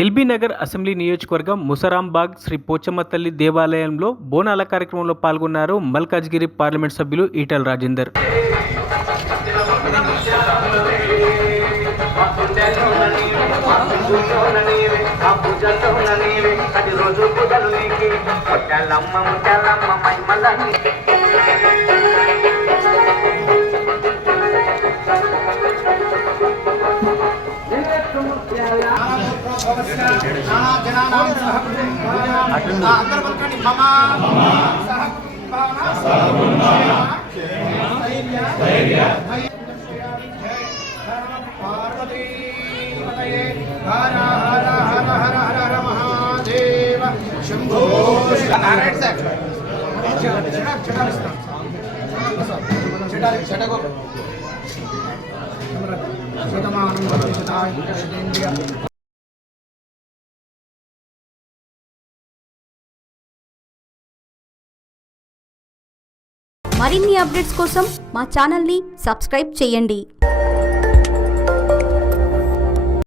LB Nagar assembly నియోజకవర్గం ముసరాంబాగ్ శ్రీ పోచమ్మ తల్లి దేవాలయంలో బోనాల కార్యక్రమంలో పాల్గొన్నారు మల్కాజ్గిరి పార్లమెంట్ సభ్యులు ఈటెల రాజేందర్. మరిన్ని అప్డేట్స్ కోసం మా ఛానల్ని సబ్స్క్రైబ్ చేయండి.